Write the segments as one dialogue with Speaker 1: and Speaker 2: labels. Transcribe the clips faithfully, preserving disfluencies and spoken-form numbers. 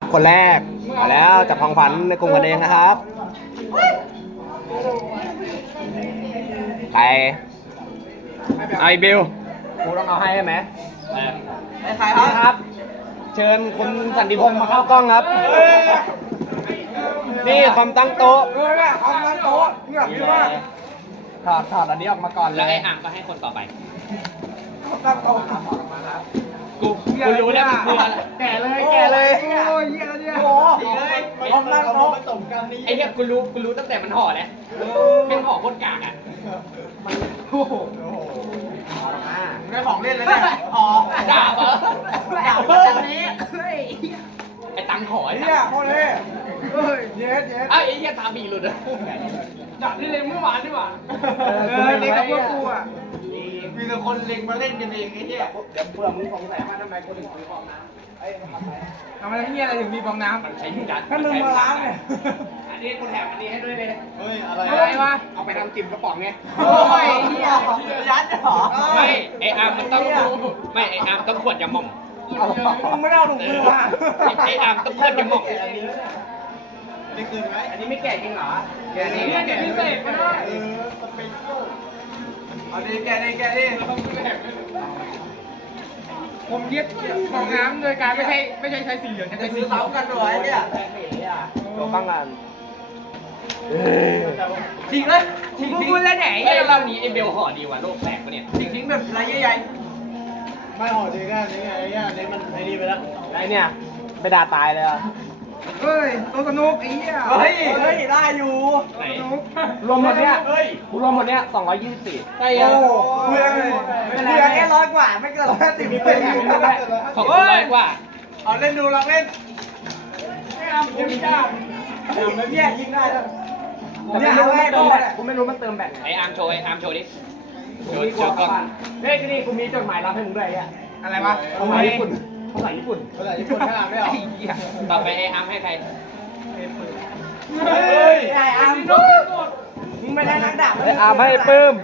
Speaker 1: คนแรกมาแล้วจับของขวัญในกลุ่มกันเองนะครับใครไอบิลกูต้องเอาให้ใช่ไหมใครครับเชิญคุณสันติพงศ์มาเข้ากล้องครับนี่คอมตั้งโต๊ะเออเนี่ยคอมตั้งโต๊ะเนี่ยพี่ว่าถอดถอดอันนี้ออกมาก่อนเลยแล้วไอ้อ่างก็ให้คนต่อไปคอมตั้งโต๊ะถอดออกมาครับกูกูรู้แล้วมันคืออะไรแก่เลยแก่เลยโอ้ยเหี้ยเนี่ยโอ้ยคอมตั้งโต๊ะไอ้เหี้ยกูรู้กูรู้ตั้งแต่มันห่อแล้วเป็นห่อคนกากอ่ะมันโอ้โหได้ของเล่นแล้วเนี่ยอ๋อดาบเหรอดาบแบบนี้ไอ้ตังขอไอ้ตังโคตรเท่เฮ้ยเย็ดเย็ดไอ้เหี้ยตาบีหลุดอ่ะดาบนี่เล็งเมื่อวานดีกว่าเออเล็งกับพวกกูอ่ะมีแต่คนเล็งมาเล่นกันเองไอ้เหี้ยเดี๋ยวเผื่อมึงสงสัยว่าทำไมคนถึงมีฟองน้ำไอ้ทำไมที่อะไรถึงมีฟองน้ำมันใช้ยัดถ้ามึงมาล้างเนี่ยอันนี้กูแถมอันนี้ให้ด้วยเลยเฮ้ยอะไรอะไรวะเอาไปทำจิ้มกระป๋องไงโอ้ยเหี้ยยัดเหรอไม่ไอ้อาร์มมันต้องไม่ไอ้อาร์มต้องขวดยาหม่องมึงไม่ได้เอาถุงมือมาไอ้อาร์มต้องขวดยาหม่องนี่คืนไหมอันนี้ไม่แก่จริงเหรอแก่นี่แก่พิเศษไม่ได้เออสเปเชียลเอาดิแก่ดิแก่ดิผมยึดฟองน้ำโดยการไม่ใช่ไม่ใช่ใช้สีเหลืองจะใช้สีเขียวกันด้วยเนี่ยตัวบ้างกันทิ้งเลยทิ้งทิ้งแล้วไหนไอ้เรานี้ไอ้เบลห่อดีว่ะโลกแตกปะเนี่ยทิ้งทิ้งแบบไรใหญ่ๆไม่ห่อดีแค่นี้ไงไอ้เนี่ยมันไอ้นี่ไปแล้วไอ้เนี่ยไม่ด่าตายเลยอ่ะเฮ้ยตัวสนุกไอ้เหี้ยเฮ้ยเฮ้ยได้อยู่ไหนรวมหมดเนี้ยเฮ้ยรวมหมดเนี้ยสองร้อยยี่สิบสี่ใช่ยังเพื่อนเพื่อนแค่ร้อยกว่าไม่เกินร้อยห้าสิบเลยของร้อยกว่าเอาเล่นดูลองเล่นไม่เอาผมไม่กล้าแล้วเนี่ยยิงได้แล้วเนี่ยเอาให้เติมแบตกูไม่รู้มันเติมแบตไอ้อาร์มโชว์ไอ้อาร์มโชว์ดิโชว์โชว์ก่อนเฮ้ยนี่กูมีจดหมายรับให้มึงด้วยอ่ะอะไรวะภาษาญี่ปุ่นภาษาญี่ปุ่นภาษาญี่ปุ่นให้อาร์มได้หรอต่อไปไอ้อาร์มให้ใครเฮ้ยไอ้อาร์มมึงไม่ได้นักดาบไอ้อาร์มให้ปื้ม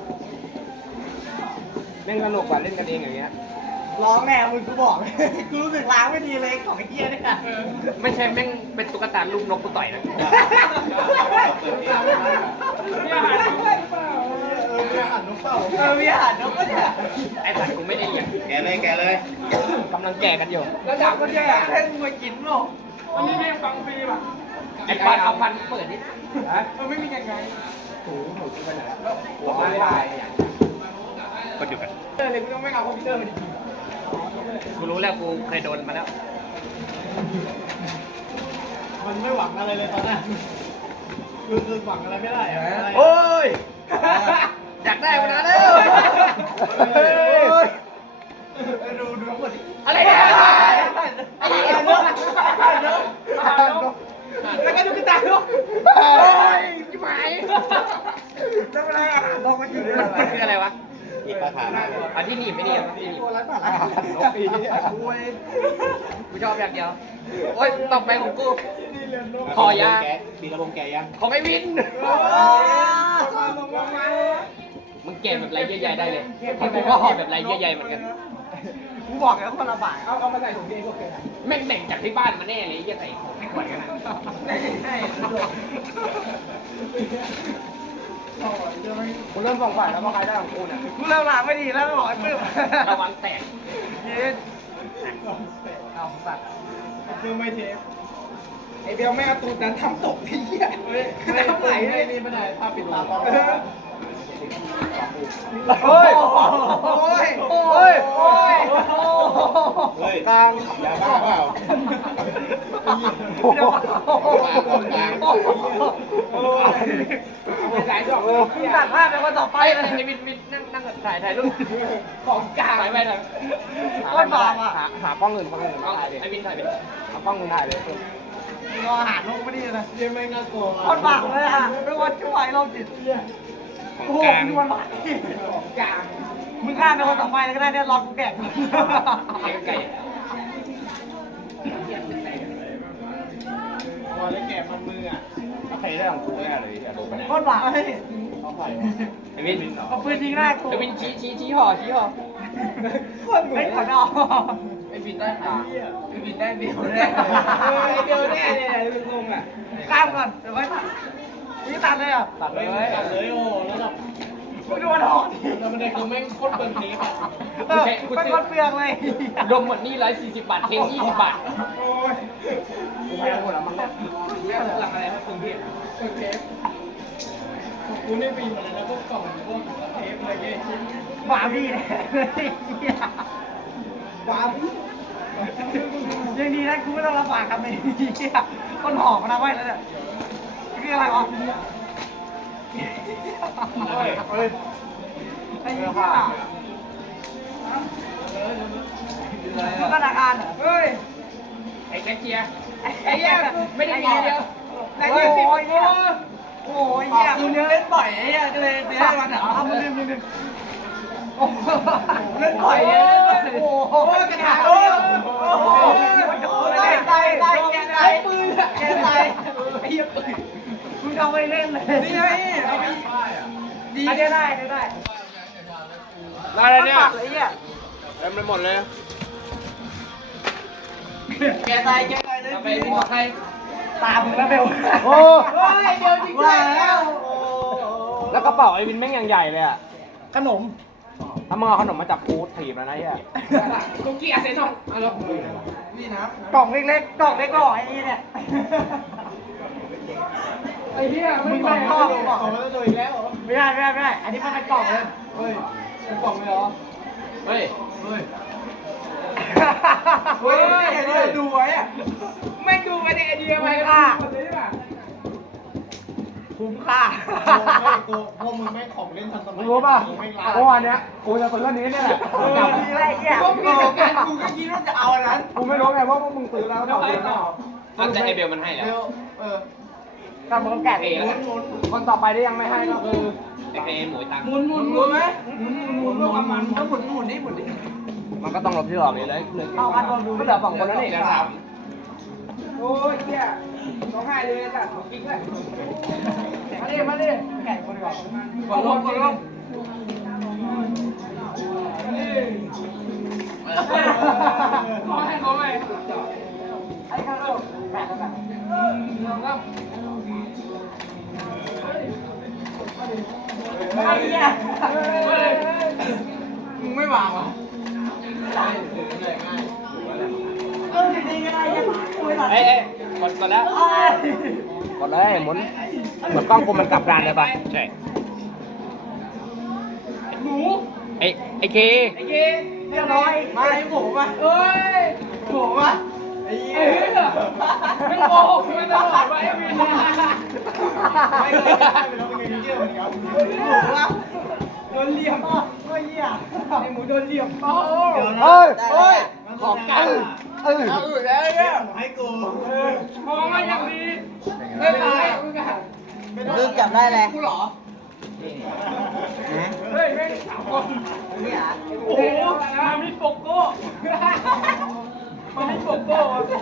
Speaker 1: เล่นสนุกกว่าเล่นกันเองอย่างเงี้ยร้องแนวมึงกูบอกกูรู้สึกล้างไม่ดีเลยของไอ้เหี้ยเนี่ยไม่ใช่แม่งเป็นตุ๊กตาลูกนกกูต่อยนะมีอาหารนกเปล่าเออมีอาหารนกเปล่าเออมีอาหารนกก็เนี่ยไอ้สัตว์กูไม่ได้เลี้ยงแกเลยแกเลยกำลังแก่กันอยู่แล้วดาบก็แก่ให้มึงมากินหรอกมันมีเพลงฟังฟรีป่ะไอ้ปันเอาฟันเปิดดิเออไม่มียังไงโอ้โหไปไหนแล้วหัวไม่ได้ก็อยู่กันเออเลยกูต้องไม่เอาคอมพิวเตอร์มาดิกูรู้แล้วกูเคยโดนมาแล้วมันไม่หวังอะไรเลยตอนนั้นคือคือหวังอะไรไม่ได้โอ้ยอยากได้มานานแล้วดูดูทั้งหมดอะไรเนี่ยไอ้เหี้ยนกแล้วก็ดูกระต่ายนกโอ้ยจิ๋มหายทำอะไรอ่ะนกมันอยู่ด้วยอะไรคืออะไรวะอีกประธานอันที่หนีไม่ดีครับที่หนีโอ้ยนกปีนี้กูชอบอย่างเดียวโอ้ยต่อไปของกูขอยาปีระบงแกยังของไอ้วินมึงแกะแบบไรเยื่อใยได้เลยกูก็หอบแบบไรเยื่อใยเหมือนกันกูบอกแล้วคนละบาทเอาเอามาใส่ถุงเองพวกแกแม่งแต่งจากที่บ้านมาแน่เลยยี่ใส่ของไม่ควรกันนะกูเริ่มสงสัยแล้วว่าใครได้ของกูเนี่ยกูเริ่มล้างไม่ดีแล้วไม่บอกไอ้ปื้มระวังแตกเย็นเอาสัตว์ปื้มไม่เทปไอเบลแม่ตูดนั้นทำตกที่เหี้ยน้ำไหลเลยนี่ไม่ได้ภาพปิดตาปลอมโอ้ยโอ้ยโอ้ยโอ้ยเฮ้ยกลางยาบ้าเปล่าถ่ายดอกตัดภาพเป็นคนต่อไปเลยไอ้วินวินนั่งนั่งถ่ายถ่ายรูปของกลางไปไปเลยก้อนบอมอ่ะหาหากล้องอื่นกล้องอื่นถ่ายเลยไอ้วินถ่ายไปเอากล้องอื่นถ่ายเลยรออาหารนกไม่ดีนะยังไม่น่ากลัวก้อนบากเลยอ่ะไม่ว่าช่วยเราจิตโอ้โหดูมันบากกลางมึงข้ามไปคนต่อไปเลยก็ได้เนี่ยรอกูแกะไก่พอแล้วแกะมันมืออ่ะเอาใครได้ของกูแน่เลยโคตรบากเลยไอ้วินเอาปืนยิงได้กูไอ้วินชี้ชี้ชี้ห่อชี้ห่อคนไอ้ขอนอไอ้บินได้ค่ะพี่บินได้เบลแน่ไอเบลแน่เนี่ยเป็นงงอ่ะข้ามก่อนเดี๋ยวไว้ตัดนี่ตัดเลยอ่ะตัดเลยตัดเลยโอ้แล้วแบบกูโดนหอกแล้วมันได้คือแม่งโคตรเปลืองเทปอ่ะเป็นโคตรเปลืองเลยดมหมดนี่ร้อยสี่สิบบาทเทปยี่สิบบาทโอ้ยกูไม่เอาหมดแล้วมั้งเนี่ยหลังอะไรวะเปลืองเทปเปลืองเทปกูนี่ปีอะไรนะพวกกล่องพวกเทปอะไรเงี้ยบ้าพี่เนี่ยบ้าพี่ยังดีนะกูไม่ต้องลำบากครับไอ้เหี้ยคนหอมมาไว้แล้วเนี่ยคืออะไรวะเฮ้ยเฮ้ยไอ้เหี้ยธนาคารเฮ้ยไอ้แคชเชียร์ไอ้เหี้ยไม่ได้มีเดียวไอ้เหี้ยโอ้ยเนี่ยโอ้ยเนี่ยคุณเล่นบ่อยไอ้เหี้ยก็เลยเสียวันเหรอทำมึงมึงมึงเล่นบ่อยโอ้โหกระถางโอ้โหได้ได้ได้แกได้ปืนแกได้ไอ้เหี้ยปืนมึงเอาไปเล่นเลยนี่ไงเอาไปดีได้ได้ได้ได้แล้วเนี่ยเต็มไปหมดเลยแกตายแกตายเลยไปหัวใครตามึงแล้วเบลโอ้ยเบลจริงแล้วแล้วกระเป๋าไอ้วินแม่งอย่างใหญ่เลยอะขนมถ้ามึงเอาขนมมาจับกูถีบแล้วนะเฮียกูเกลียดเซนทองเอาละนี่นะกล่องเล็กๆกล่องเล็กๆไอ้เนี่ยไอ้เหี้ยไม่ใช่กล่องกล่องแล้วโดนอีกแล้วไม่ได้ไม่ได้ไม่ได้อันนี้มันเป็นกล่องเลยเฮ้ยเป็นกล่องเลยเหรอเฮ้ยเฮ้ยเฮ้ยไอ้เหี้ยดูไว้อะไม่ดูไปในไอเดียไปค่ะคุ้มค่ากูพวกมึงไม่ของเล่นทันสมัยรู้ป่ะเมื่อวานเนี้ยกูจะซื้ออันนี้เนี่ยแหละมีอะไรเนี่ยพวกมีแต่การกูก็คิดว่าจะเอาอันนั้นกูไม่รู้ไงว่าพวกมึงซื้อแล้วต่อไปต่ออาจจะไอเบลมันให้แล้วเออถ้ามึงแกะเองคนต่อไปที่ยังไม่ให้ก็คือไอเบลหมุนตังหมุนหมุนหมุนไหมหมุนหมุนหมุนหมุนมันต้องหมุนหมุนนี่หมุนนี่มันก็ต้องลบที่หลอกนี่เลยเอาอันลองดูก็เหลือสองคนแล้วนี่โอ้ยเหี้ยร้องไห้เลยจ้ะของกิ๊กเลยมาดิมาดิแข่งคนก่อนก่อนลงก่อนลงขอให้เขาไปไอ้ข้างลงแข่งกันลงครับไอ้เนี่ยมึงไม่วางวะเออจริงๆอะไรเนี่ยเอ้ยกดกดแล้วกดเลยหมุนเหมือนกล้องกูมันกลับด้านเลยป่ะใช่หมูไอ้ไอ้เคไอ้เคเรียบร้อยมาไอ้หมูป่ะเอ้ยหมูป่ะไอ้เหี้ยไม่โกหกไม่ตลอดไปไอ้วินไม่เลยไม่ต้องเป็นเรื่องเหมือนกันหมูป่ะโดนเหลี่ยมก็เหี้ยไอ้หมูโดนเหลี่ยมเฮ้ยเฮ้ยของกันเออเอาอื่นแล้วเนี่ยให้กูมองมาอย่างดีไม่ตายมึงจับได้เลยกูหรอเฮ้ยไม่สามคนโอ้โหมันมีโปโก้มันมีโปโก้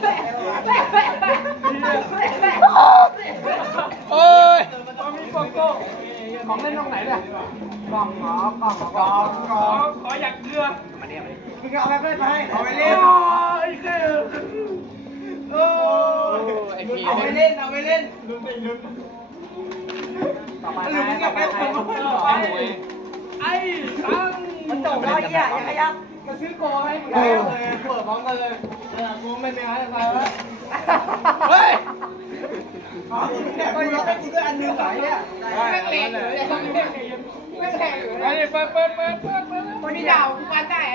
Speaker 1: เอ้ยมันมีโปโก้ของเล่นตรงไหนเนี่ยกล่องหมอกล่องกล่องกล่องขออยากเกลือมาเนี่ยมามึงเอาไปเล่นไปเอาไปเล่นไอ้เกลือโอ้เอาไปเล่นเอาไปเล่นลุ้นไปลุ้นต่อไปลุ้นกับแม่ผมไอ้ตั้งมันจบแล้วไอ้เหี้ยอย่าขยับมาซื้อโกให้มึงเลยเปิดพร้อมกันเลยกูไม่เป็นอะไรแล้วเฮ้ยอ๋อกูอยากให้กูด้วยอันนึงเหรอเนี่ยไม่แข่งเลยไม่แข่งเลยไอ้เปิดเปิดเปิดเปิดเปิดคนนี้ดาวกูฟันได้ไอ้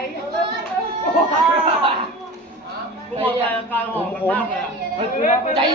Speaker 1: กูบอกเลยการหอมมันมากเลยใจ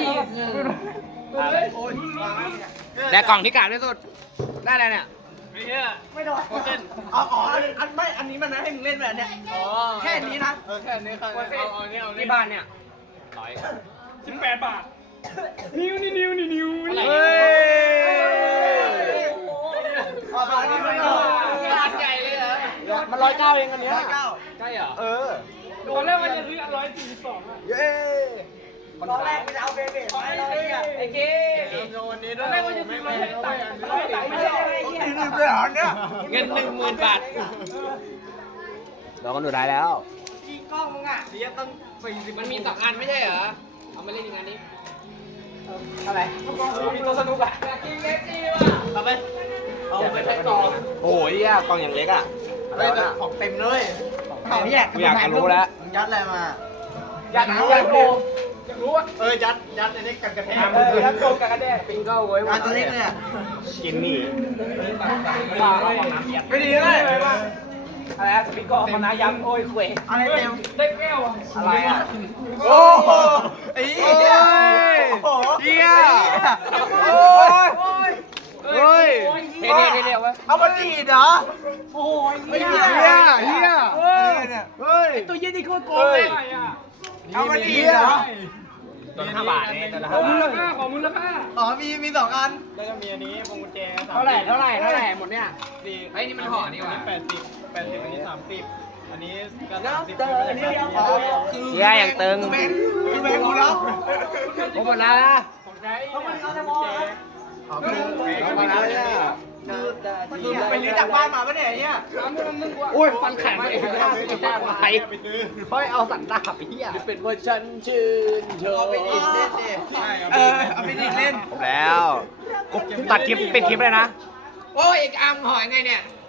Speaker 1: แต่กล่องที่กาดที่สุดได้อะไรเนี่ยไม่เยอะไม่โดนเล่นอ๋ออ๋ออันไม่อันนี้มันนะให้มึงเล่นแบบเนี้ยแค่นี้นะแค่นี้ครับเอาเอาเนี่ยเอาที่บ้านเนี่ยร้อยสิบแปดบาทนิ้วนี่นิ้วนี่นิ้วนี่เฮ้ยอ๋ออันนี้มันใหญ่เลยเหรอมันร้อยเก้าเองอันเนี้ยร้อยเก้าใช่เหรอเออตอนแรกมันจะซื้ออันร้อยสี่สิบสองอ่ะเย้ตอนแรกมันจะเอาเบเบ้มาเลยไอ้เก้โดนนี้ด้วยตอนแรกมันจะซื้อมาให้ตังค์ไม่ใช่ไอ้เงี้ยนี่เป็นหรอเนี่ยเงินหนึ่งหมื่นบาทเราก็ดูได้แล้วกล้องมึงอ่ะเดี๋ยวต้องสี่สิบมันมีสองอันไม่ใช่เหรอเอามาเล่นอีกอันนี้อะไรมีตัวสนุกอ่ะอยากกินเล็กจีว่ะเอาไปเอาไปใช้กล่องโอ้ยอ่ะกล่องอย่างเล็กอ่ะเฮ้ยแต่ของเต็มเลยเอาแยกอยากรู้แล้วยัดอะไรมายัดรู้อยากรู้อยากรู้อ่ะเออยัดยัดในนี้กันกระแทกเออยัดโกงกันกระแทกปิงเกิลเว้ยอันตัวเล็กเลยอ่ะกินนี่ไม่ดีเลยอะไรอะสปิงเกิลคณะย้ำโอ้ยคุยอะไรเต็มได้แก้วอะไรอ่ะโอ้ไอ้เหี้ยเหี้ยโอ้ยเฮ้ยเท่ๆเท่ๆวะเอามาดีดเหรอโอ้ยเหี้ยเหี้ยเหี้ยเฮ้ยตัวเย็นนี่โคตรโกงเลยเอามาดีเหรอตัวห้าบาทเนี่ยตัวละห้าบาทมูลค่าของมูลค่าอ๋อมีมีสองอันแล้วก็มีอันนี้พวงกุญแจเท่าไหร่เท่าไหร่เท่าไหร่หมดเนี่ยสี่ไอ้นี่มันห่อนี่ว่ะแปดสิบแปดสิบอันนี้สามสิบอันนี้ก็สามสิบอันนี้เฮียอย่างตึงคือแบงค์กูแล้วผมหมดแล้วนะผมใช้เขามันเขาจะมองอ๋อคือมาแล้วเนี่ยคือไปลื้อจากบ้านมาปะเนี่ยเนี่ยโอ้ยฟันแข็งไปเองนะไปค่อยเอาสันดาบไปเหี้ยเป็นเวอร์ชันชื่นเชยเอาไปดิเล่นดิเออเอาไปดิเล่นแล้วตัดคลิปปิดคลิปเลยนะโอ้ยอีกอังหอยไงเนี่ย